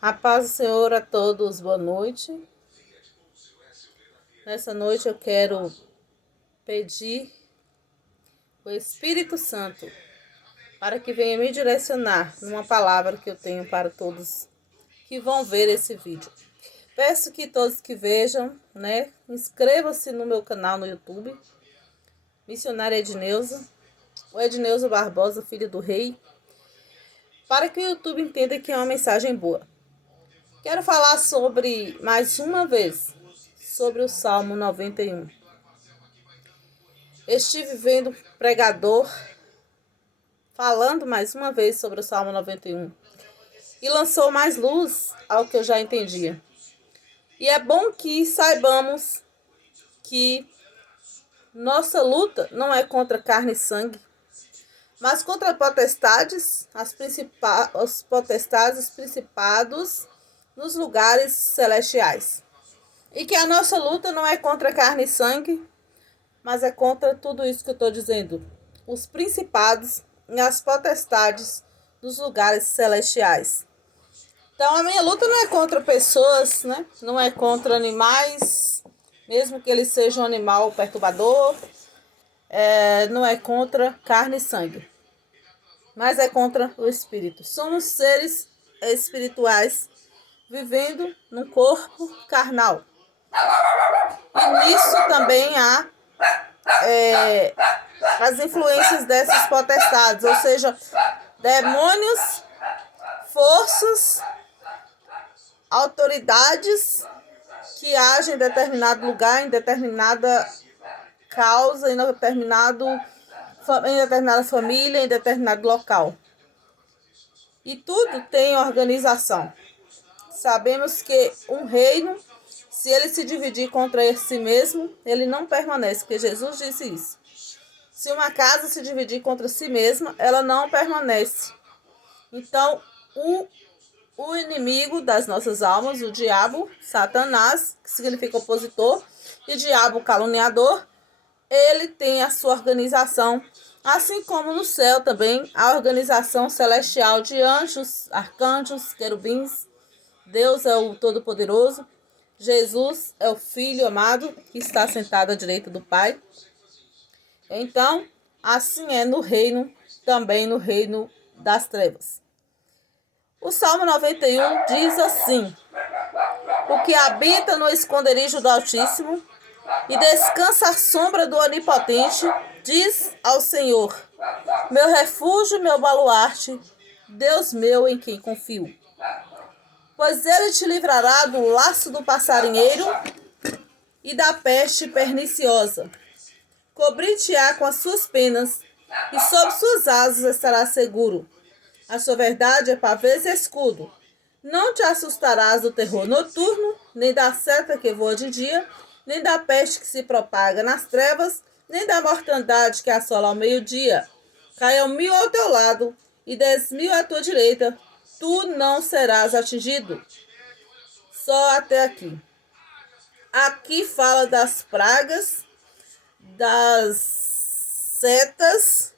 A paz do Senhor a todos, boa noite. Nessa noite eu quero pedir o Espírito Santo para que venha me direcionar numa palavra que eu tenho para todos que vão ver esse vídeo. Peço que todos que vejam, inscrevam-se no meu canal no YouTube, Missionária Edneuza, o Edneuza Barbosa, filho do rei, para que o YouTube entenda que é uma mensagem boa. Quero falar mais uma vez, sobre o Salmo 91. Estive vendo um pregador falando mais uma vez sobre o Salmo 91 e lançou mais luz ao que eu já entendia. E é bom que saibamos que nossa luta não é contra carne e sangue, mas contra potestades, os potestades, os principados nos lugares celestiais. E que a nossa luta não é contra carne e sangue, mas é contra tudo isso que eu estou dizendo. Os principados e as potestades dos lugares celestiais. Então a minha luta não é contra pessoas, não é contra animais, mesmo que eles sejam um animal perturbador. Não é contra carne e sangue, mas é contra o espírito. Somos seres espirituais vivendo num corpo carnal. E nisso também há as influências dessas potestades, ou seja, demônios, forças, autoridades que agem em determinado lugar, em determinada causa, em determinada família, em determinado local. E tudo tem organização. Sabemos que um reino, se ele se dividir contra si mesmo, ele não permanece, porque Jesus disse isso. Se uma casa se dividir contra si mesma, ela não permanece. Então, o inimigo das nossas almas, o diabo, Satanás, que significa opositor, e diabo caluniador, ele tem a sua organização, assim como no céu também a organização celestial de anjos, arcanjos, querubins. Deus é o Todo-Poderoso. Jesus é o Filho amado que está sentado à direita do Pai. Então, assim é no reino, também no reino das trevas. O Salmo 91 diz assim: o que habita no esconderijo do Altíssimo e descansa à sombra do Onipotente, diz ao Senhor: meu refúgio, meu baluarte, Deus meu em quem confio. Pois ele te livrará do laço do passarinheiro e da peste perniciosa. Cobrir-te-á com as suas penas, e sob suas asas estarás seguro. A sua verdade é pavês e escudo. Não te assustarás do terror noturno, nem da seta que voa de dia, nem da peste que se propaga nas trevas, nem da mortandade que assola ao meio-dia. Caiam 1000 ao teu lado e 10.000 à tua direita, tu não serás atingido. Só até aqui. Aqui fala das pragas, das setas,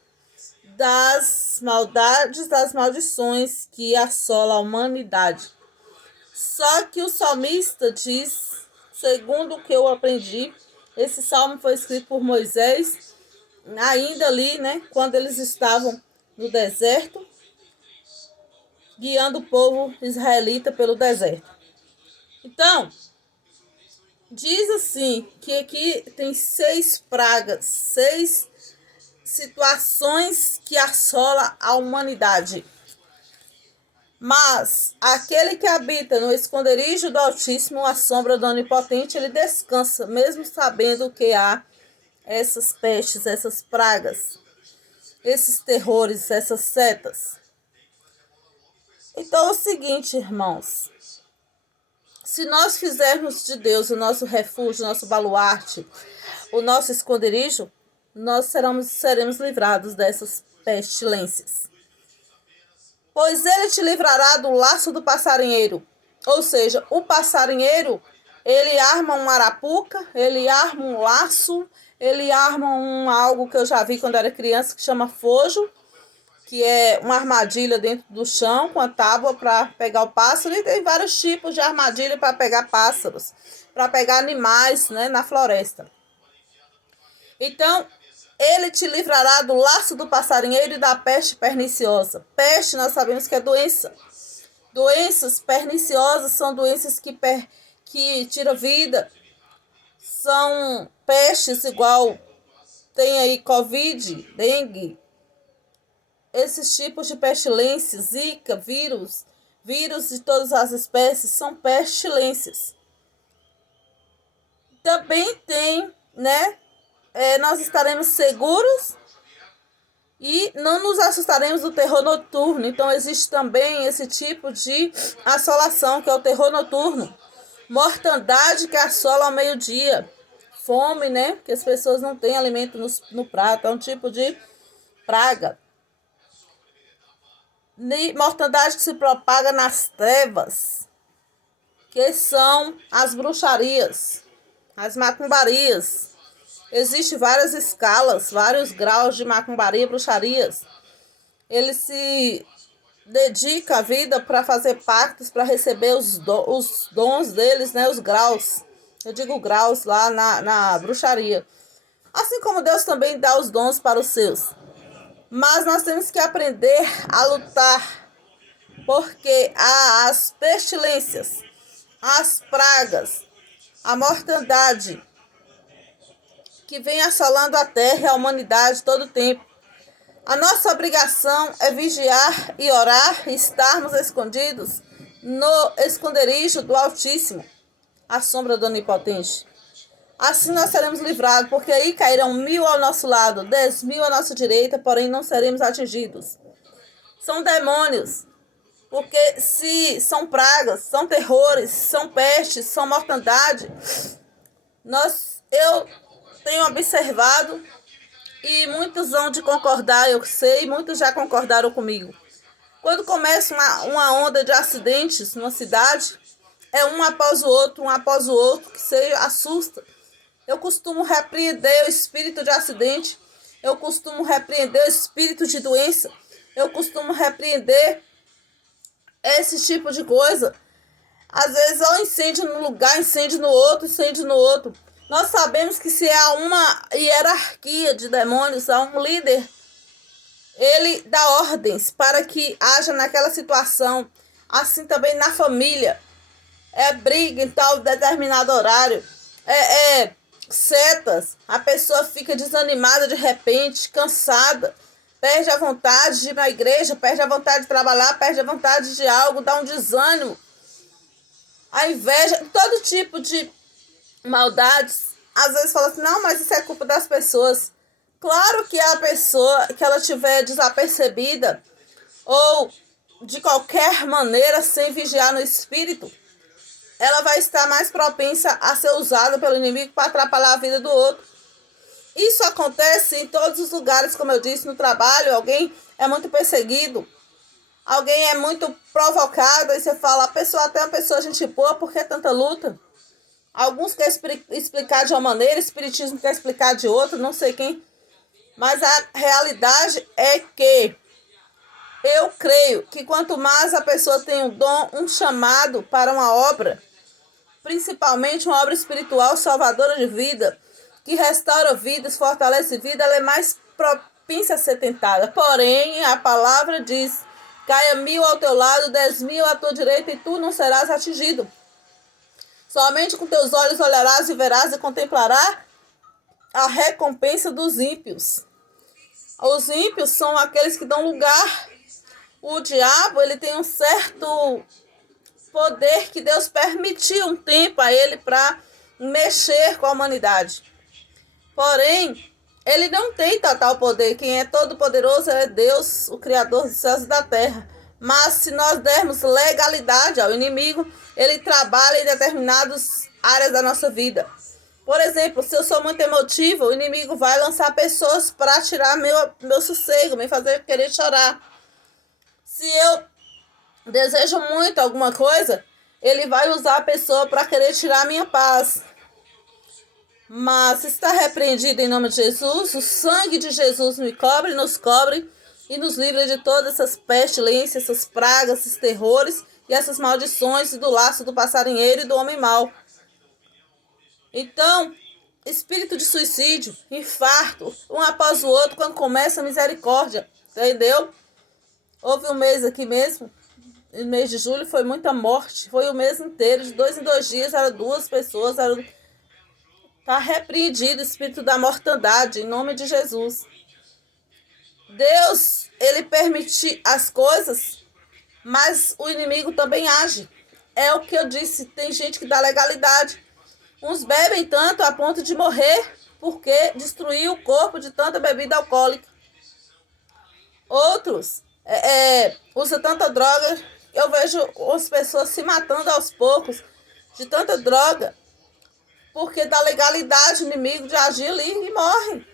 das maldades, das maldições que assolam a humanidade. Só que o salmista diz, segundo o que eu aprendi, esse salmo foi escrito por Moisés, ainda ali, quando eles estavam no deserto, guiando o povo israelita pelo deserto. Então, diz assim, que aqui tem 6 pragas, 6 situações que assolam a humanidade. Mas aquele que habita no esconderijo do Altíssimo, à sombra do Onipotente, ele descansa, mesmo sabendo que há essas pestes, essas pragas, esses terrores, essas setas. Então é o seguinte, irmãos, se nós fizermos de Deus o nosso refúgio, o nosso baluarte, o nosso esconderijo, nós seremos livrados dessas pestilências. Pois ele te livrará do laço do passarinheiro. Ou seja, o passarinheiro, ele arma uma arapuca, ele arma um laço, ele arma algo que eu já vi quando era criança, que chama fojo, que é uma armadilha dentro do chão com a tábua para pegar o pássaro, e tem vários tipos de armadilha para pegar pássaros, para pegar animais, né, na floresta. Então, ele te livrará do laço do passarinheiro e da peste perniciosa. Peste, nós sabemos que é doença. Doenças perniciosas são doenças que tiram vida. São pestes igual tem aí Covid, dengue. Esses tipos de pestilências, zika, vírus de todas as espécies são pestilências. Também tem, né? Nós estaremos seguros e não nos assustaremos do terror noturno. Então existe também esse tipo de assolação, que é o terror noturno. Mortandade que assola ao meio-dia. Fome, né? Que as pessoas não têm alimento no prato. É um tipo de praga. Mortandade que se propaga nas trevas, que são as bruxarias, as macumbarias. Existem várias escalas, vários graus de macumbaria e bruxarias. Ele se dedica a vida para fazer pactos, para receber os dons deles, né? Os graus. Eu digo graus lá na bruxaria. Assim como Deus também dá os dons para os seus. Mas nós temos que aprender a lutar, porque há as pestilências, as pragas, a mortandade que vem assolando a terra e a humanidade todo o tempo. A nossa obrigação é vigiar e orar e estarmos escondidos no esconderijo do Altíssimo, à sombra do Onipotente. Assim nós seremos livrados, porque aí cairão 1000 ao nosso lado, 10.000 à nossa direita, porém não seremos atingidos. São demônios, porque se são pragas, são terrores, são pestes, são mortandade. Eu tenho observado, e muitos vão de concordar, eu sei, muitos já concordaram comigo. Quando começa uma onda de acidentes numa cidade, é um após o outro, que se assusta. Eu costumo repreender o espírito de acidente, eu costumo repreender o espírito de doença, eu costumo repreender esse tipo de coisa. Às vezes, ou incêndio num lugar, incêndio no outro, incêndio no outro. Nós sabemos que se há uma hierarquia de demônios, há um líder, ele dá ordens para que haja naquela situação. Assim também na família. É briga em tal determinado horário. Setas. A pessoa fica desanimada de repente, cansada. Perde a vontade de ir na igreja, perde a vontade de trabalhar, perde a vontade de algo, dá um desânimo. A inveja, todo tipo de maldades. Às vezes fala assim, não, mas isso é culpa das pessoas. Claro que a pessoa, que ela tiver desapercebida, ou de qualquer maneira, sem vigiar no espírito, ela vai estar mais propensa a ser usada pelo inimigo para atrapalhar a vida do outro. Isso acontece em todos os lugares, como eu disse, no trabalho. Alguém é muito perseguido, alguém é muito provocado, aí você fala, a pessoa até é uma pessoa gente boa, por que tanta luta? Alguns querem explicar de uma maneira, o espiritismo quer explicar de outra, não sei quem. Mas a realidade é que eu creio que quanto mais a pessoa tem um dom, um chamado para uma obra, principalmente uma obra espiritual salvadora de vida, que restaura vidas, fortalece vida, ela é mais propensa a ser tentada. Porém, a palavra diz, caia 1000 ao teu lado, 10.000 à tua direita, e tu não serás atingido. Somente com teus olhos olharás e verás e contemplarás a recompensa dos ímpios. Os ímpios são aqueles que dão lugar. O diabo, ele tem um certo poder que Deus permitiu um tempo a ele para mexer com a humanidade. Porém, ele não tem total poder. Quem é todo poderoso é Deus, o Criador dos céus e da terra. Mas se nós dermos legalidade ao inimigo, ele trabalha em determinadas áreas da nossa vida. Por exemplo, se eu sou muito emotiva, o inimigo vai lançar pessoas para tirar meu sossego, me fazer querer chorar. Se eu desejo muito alguma coisa, ele vai usar a pessoa para querer tirar a minha paz. Mas está repreendido em nome de Jesus, o sangue de Jesus me cobre, nos cobre, e nos livra de todas essas pestilências, essas pragas, esses terrores e essas maldições do laço do passarinheiro e do homem mau. Então, espírito de suicídio, infarto, um após o outro, quando começa a misericórdia, entendeu? Houve um mês aqui mesmo, no mês de julho, foi muita morte, foi o mês inteiro, de 2 em 2 dias, eram 2 pessoas, tá repreendido o espírito da mortandade, em nome de Jesus. Deus, ele permite as coisas, mas o inimigo também age. É o que eu disse, tem gente que dá legalidade. Uns bebem tanto a ponto de morrer porque destruiu o corpo de tanta bebida alcoólica. Outros usam tanta droga. Eu vejo as pessoas se matando aos poucos de tanta droga porque dá legalidade o inimigo de agir ali e morrem.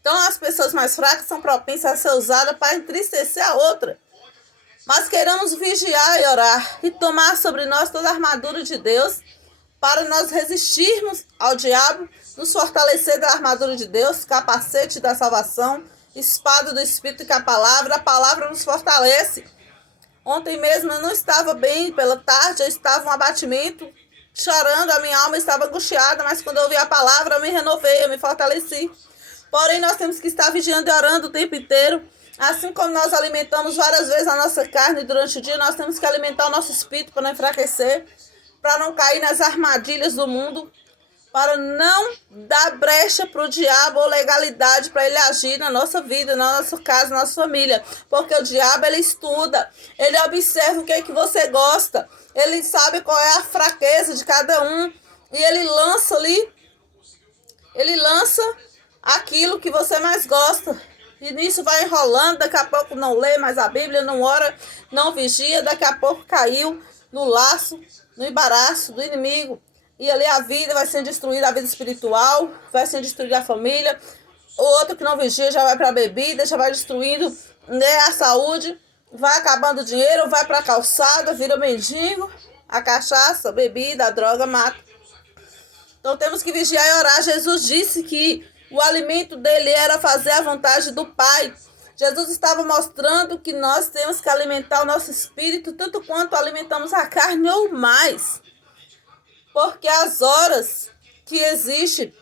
Então as pessoas mais fracas são propensas a ser usadas para entristecer a outra. Mas queremos vigiar e orar e tomar sobre nós toda a armadura de Deus para nós resistirmos ao diabo, nos fortalecer da armadura de Deus, capacete da salvação, espada do Espírito, que a palavra nos fortalece. Ontem mesmo eu não estava bem, pela tarde eu estava um abatimento, chorando, a minha alma estava angustiada, mas quando eu ouvi a palavra eu me renovei, eu me fortaleci. Porém, nós temos que estar vigiando e orando o tempo inteiro. Assim como nós alimentamos várias vezes a nossa carne durante o dia, nós temos que alimentar o nosso espírito para não enfraquecer, para não cair nas armadilhas do mundo, para não dar brecha para o diabo ou legalidade para ele agir na nossa vida, na nossa casa, na nossa família. Porque o diabo, ele estuda, ele observa o que é que você gosta, ele sabe qual é a fraqueza de cada um e ele lança ali, ele lança aquilo que você mais gosta. E nisso vai enrolando, daqui a pouco não lê mais a Bíblia, não ora, não vigia, daqui a pouco caiu no laço, no embaraço do inimigo. E ali a vida vai sendo destruída, a vida espiritual, vai sendo destruída a família. O outro que não vigia já vai para a bebida, já vai destruindo, né, a saúde, vai acabando o dinheiro, vai para a calçada, vira mendigo, a cachaça, a bebida, a droga mata. Então temos que vigiar e orar. Jesus disse que o alimento dele era fazer a vontade do Pai. Jesus estava mostrando que nós temos que alimentar o nosso espírito tanto quanto alimentamos a carne ou mais. Porque as horas que existe,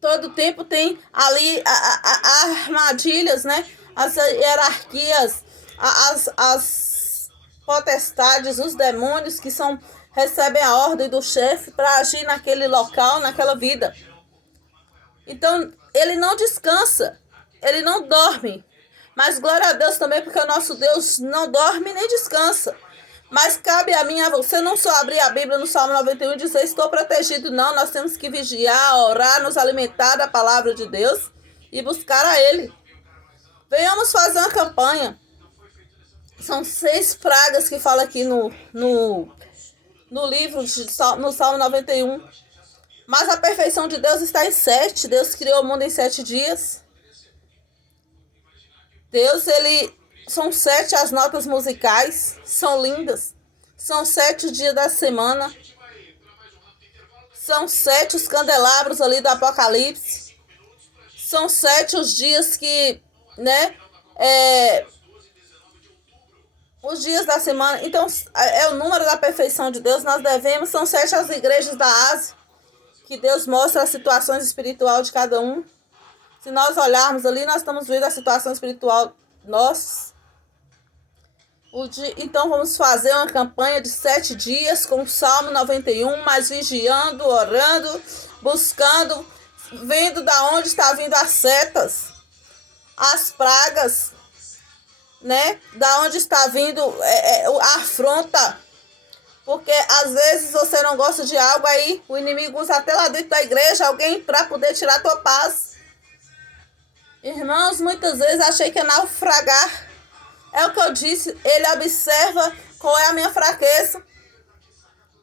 todo tempo tem ali armadilhas, né? As hierarquias, as potestades, os demônios que recebem a ordem do chefe para agir naquele local, naquela vida. Então, ele não descansa, ele não dorme. Mas glória a Deus também, porque o nosso Deus não dorme nem descansa. Mas cabe a mim, a você, não só abrir a Bíblia no Salmo 91 e dizer estou protegido, não. Nós temos que vigiar, orar, nos alimentar da palavra de Deus e buscar a Ele. Venhamos fazer uma campanha. São 6 pragas que fala aqui no livro, no Salmo 91. Mas a perfeição de Deus está em 7. Deus criou o mundo em 7 dias. Deus, são 7 as notas musicais, são lindas. São 7 os dias da semana. São 7 os candelabros ali do Apocalipse. São 7 os dias que, né, os dias da semana. Então, é o número da perfeição de Deus. Nós devemos, são 7 as igrejas da Ásia, que Deus mostra as situações espirituais de cada um. Se nós olharmos ali, nós estamos vendo a situação espiritual nossa. Então vamos fazer uma campanha de 7 dias com o Salmo 91, mas vigiando, orando, buscando, vendo da onde está vindo as setas, as pragas, né? Da onde está vindo a afronta. Porque às vezes você não gosta de algo, aí o inimigo usa até lá dentro da igreja alguém para poder tirar a tua paz. Irmãos, muitas vezes achei que ia naufragar. É o que eu disse, ele observa qual é a minha fraqueza.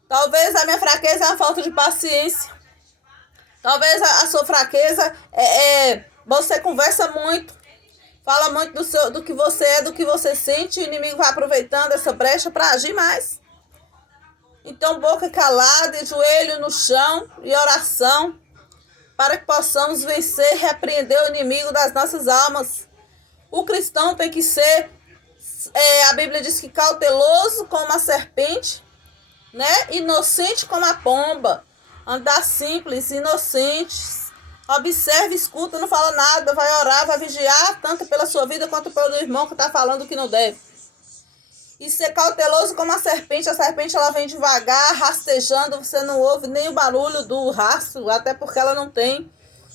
Talvez a minha fraqueza é a falta de paciência. Talvez a sua fraqueza você conversa muito. Fala muito do que você é, do que você sente. E o inimigo vai aproveitando essa brecha para agir mais. Então, boca calada e joelho no chão e oração, para que possamos vencer e repreender o inimigo das nossas almas. O cristão tem que ser, a Bíblia diz que cauteloso como a serpente, né? Inocente como a pomba. Andar simples, inocente. Observe, escuta, não fala nada, vai orar, vai vigiar, tanto pela sua vida quanto pelo irmão que está falando que não deve. E ser cauteloso como a serpente ela vem devagar, rastejando, você não ouve nem o barulho do rastro, até porque ela não tem.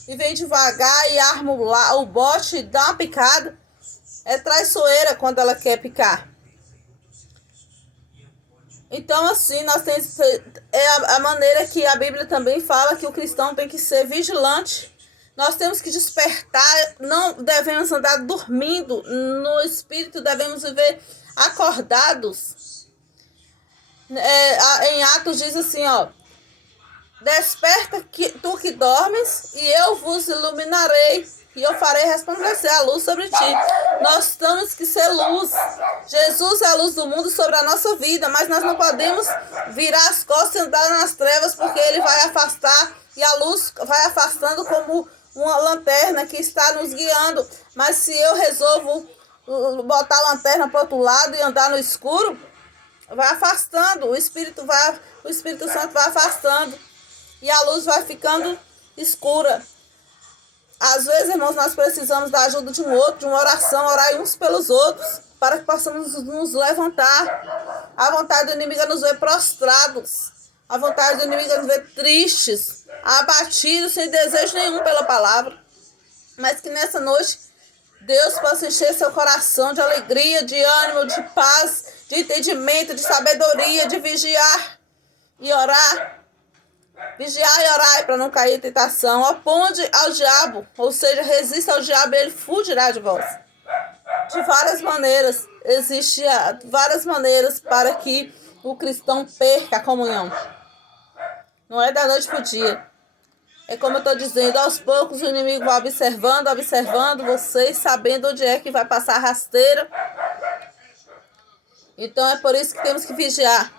E vem devagar e arma o bote e dá uma picada. É traiçoeira quando ela quer picar. Então, assim, nós temos a maneira que a Bíblia também fala que o cristão tem que ser vigilante. Nós temos que despertar, não devemos andar dormindo no espírito, devemos viver acordados. Em Atos diz assim, ó: desperta tu que dormes, e eu vos iluminarei, e eu farei resplandecer a luz sobre ti. Nós temos que ser luz. Jesus é a luz do mundo sobre a nossa vida, mas nós não podemos virar as costas e andar nas trevas, porque ele vai afastar, e a luz vai afastando como uma lanterna que está nos guiando. Mas se eu resolvo botar a lanterna para o outro lado e andar no escuro, vai afastando, o Espírito Santo vai afastando, e a luz vai ficando escura. Às vezes, irmãos, nós precisamos da ajuda de um outro, de uma oração, orar uns pelos outros, para que possamos nos levantar. A vontade do inimigo é nos ver prostrados. A vontade do inimigo é nos ver tristes, abatidos, sem desejo nenhum pela palavra. Mas que nessa noite Deus possa encher seu coração de alegria, de ânimo, de paz, de entendimento, de sabedoria, de vigiar e orar. Vigiar e orar para não cair em tentação. Oponde ao diabo, ou seja, resista ao diabo e ele fugirá de vós. De várias maneiras, existem várias maneiras para que o cristão perca a comunhão. Não é da noite para o dia. É como eu estou dizendo, aos poucos o inimigo vai observando vocês, sabendo onde é que vai passar a rasteira. Então é por isso que temos que vigiar,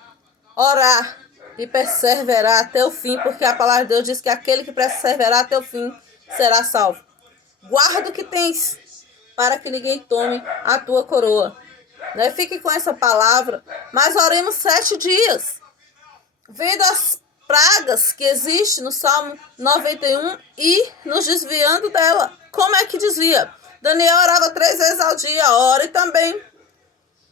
orar e perseverar até o fim, porque a palavra de Deus diz que aquele que perseverar até o fim será salvo. Guarda o que tens, para que ninguém tome a tua coroa. Né? Fique com essa palavra, mas oremos 7 dias, vendo as pragas que existem no Salmo 91 e nos desviando dela. Como é que desvia? Daniel orava 3 vezes ao dia. Ore também.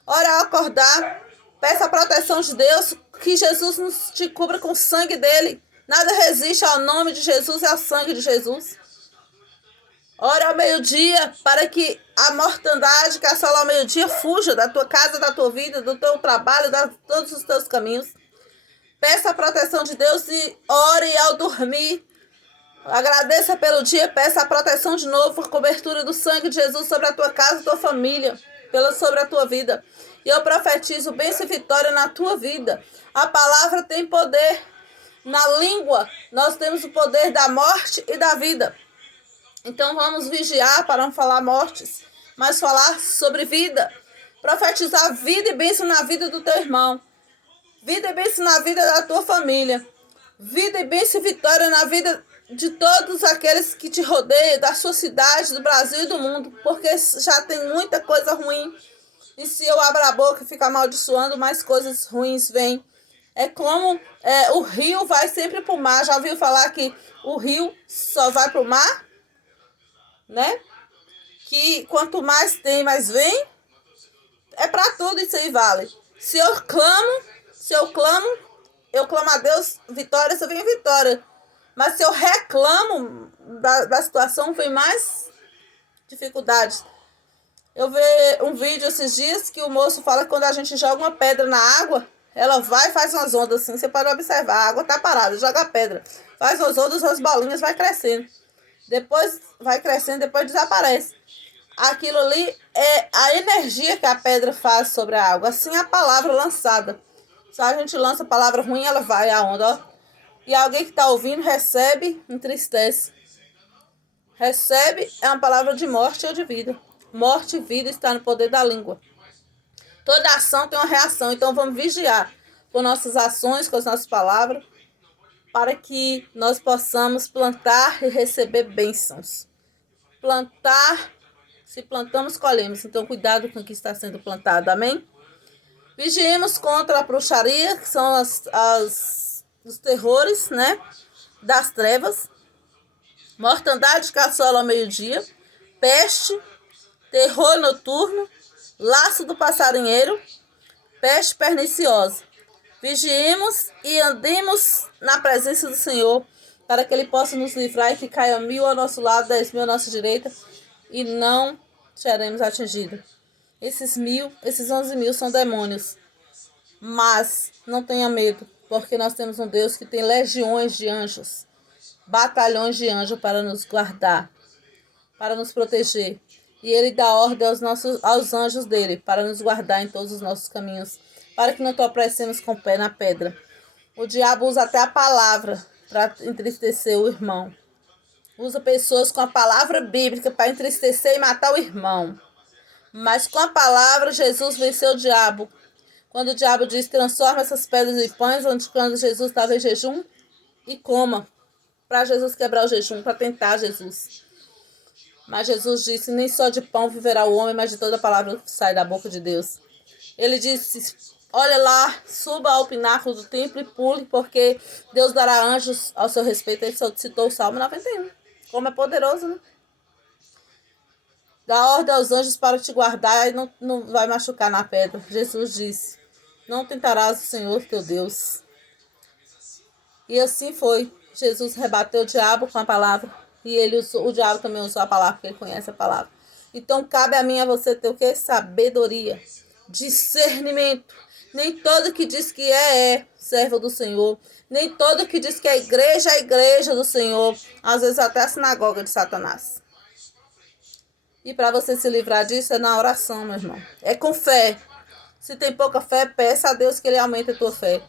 Ore ao acordar. Peça a proteção de Deus, que Jesus nos te cubra com o sangue dele. Nada resiste ao nome de Jesus e ao sangue de Jesus. Ore ao meio-dia, para que a mortandade que assola ao meio-dia fuja da tua casa, da tua vida, do teu trabalho, de todos os teus caminhos. Peça a proteção de Deus e ore ao dormir. Agradeça pelo dia, peça a proteção de novo, a cobertura do sangue de Jesus sobre a tua casa, tua família, sobre a tua vida. E eu profetizo bênção e vitória na tua vida. A palavra tem poder. Na língua, nós temos o poder da morte e da vida. Então vamos vigiar para não falar mortes, mas falar sobre vida. Profetizar vida e bênção na vida do teu irmão. Vida e bênção na vida da tua família. Vida e bênção e vitória na vida de todos aqueles que te rodeiam, da sua cidade, do Brasil e do mundo. Porque já tem muita coisa ruim. E se eu abro a boca e fico amaldiçoando, mais coisas ruins vêm. É como o rio vai sempre para o mar. Já ouviu falar que o rio só vai para o mar? Né? Que quanto mais tem, mais vem. É para tudo isso aí vale. Se eu clamo, eu clamo a Deus, vitória, só vem vitória. Mas se eu reclamo da situação, vem mais dificuldades. Eu vi um vídeo esses dias que o moço fala que quando a gente joga uma pedra na água, ela vai e faz umas ondas assim. Você pode observar, a água tá parada, joga a pedra. Faz umas ondas, as bolinhas, vai crescendo. Depois vai crescendo, depois desaparece. Aquilo ali é a energia que a pedra faz sobre a água. Assim a palavra lançada. Se a gente lança a palavra ruim, ela vai a onda, ó. E alguém que está ouvindo recebe, entristece. Recebe é uma palavra de morte ou de vida. Morte e vida está no poder da língua. Toda ação tem uma reação. Então vamos vigiar com nossas ações, com as nossas palavras, para que nós possamos plantar e receber bênçãos. Plantar Se plantamos, colhemos. Então, cuidado com o que está sendo plantado. Amém? Vigiemos contra a bruxaria, que são os terrores, né? Das trevas. Mortandade, caçola ao meio-dia. Peste, terror noturno. Laço do passarinheiro. Peste perniciosa. Vigiemos e andemos na presença do Senhor, para que Ele possa nos livrar e que caia 1000 ao nosso lado, 10.000 à nossa direita, e não seremos atingidos. Esses 11.000 são demônios. Mas não tenha medo, porque nós temos um Deus que tem legiões de anjos, batalhões de anjos para nos guardar, para nos proteger. E Ele dá ordem aos anjos dele para nos guardar em todos os nossos caminhos, para que não tropecemos com o pé na pedra. O diabo usa até a palavra para entristecer o irmão. Usa pessoas com a palavra bíblica para entristecer e matar o irmão. Mas com a palavra, Jesus venceu o diabo. Quando o diabo diz, transforma essas pedras em pães, quando Jesus estava em jejum, e coma. Para Jesus quebrar o jejum, para tentar Jesus. Mas Jesus disse, nem só de pão viverá o homem, mas de toda a palavra que sai da boca de Deus. Ele disse, olha lá, suba ao pináculo do templo e pule, porque Deus dará anjos ao seu respeito. Ele só citou o Salmo 91. Como é poderoso, né? Dá ordem aos anjos para te guardar e não vai machucar na pedra. Jesus disse, não tentarás o Senhor teu Deus. E assim foi. Jesus rebateu o diabo com a palavra. E o diabo também usou a palavra, porque ele conhece a palavra. Então cabe a mim e a você ter o que? Sabedoria. Discernimento. Nem todo que diz que é servo do Senhor. Nem todo que diz que é a igreja do Senhor. Às vezes até a sinagoga de Satanás. E para você se livrar disso é na oração, meu irmão. É com fé. Se tem pouca fé, peça a Deus que Ele aumente a tua fé.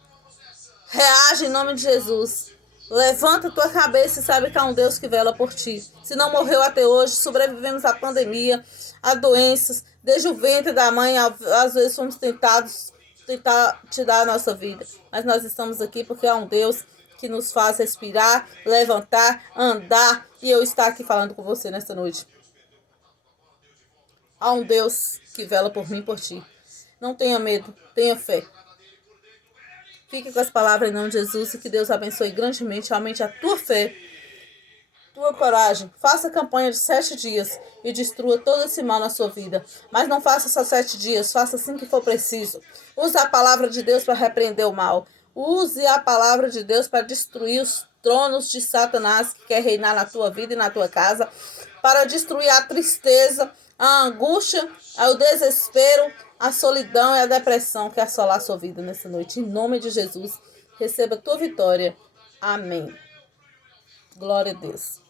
Reage em nome de Jesus. Levanta a tua cabeça e sabe que há um Deus que vela por ti. Se não morreu até hoje, sobrevivemos à pandemia, a doenças. Desde o ventre da mãe, às vezes fomos tentar tirar a nossa vida. Mas nós estamos aqui porque há um Deus que nos faz respirar, levantar, andar. E eu estar aqui falando com você nesta noite. Há um Deus que vela por mim e por ti. Não tenha medo, tenha fé. Fique com as palavras em nome de Jesus e que Deus abençoe grandemente, aumente a tua fé, tua coragem. Faça a campanha de 7 dias e destrua todo esse mal na sua vida. Mas não faça só 7 dias, faça assim que for preciso. Use a palavra de Deus para repreender o mal. Use a palavra de Deus para destruir os tronos de Satanás que quer reinar na tua vida e na tua casa, para destruir a tristeza, a angústia, o desespero, a solidão e a depressão que assolar a sua vida nessa noite. Em nome de Jesus, receba a tua vitória. Amém. Glória a Deus.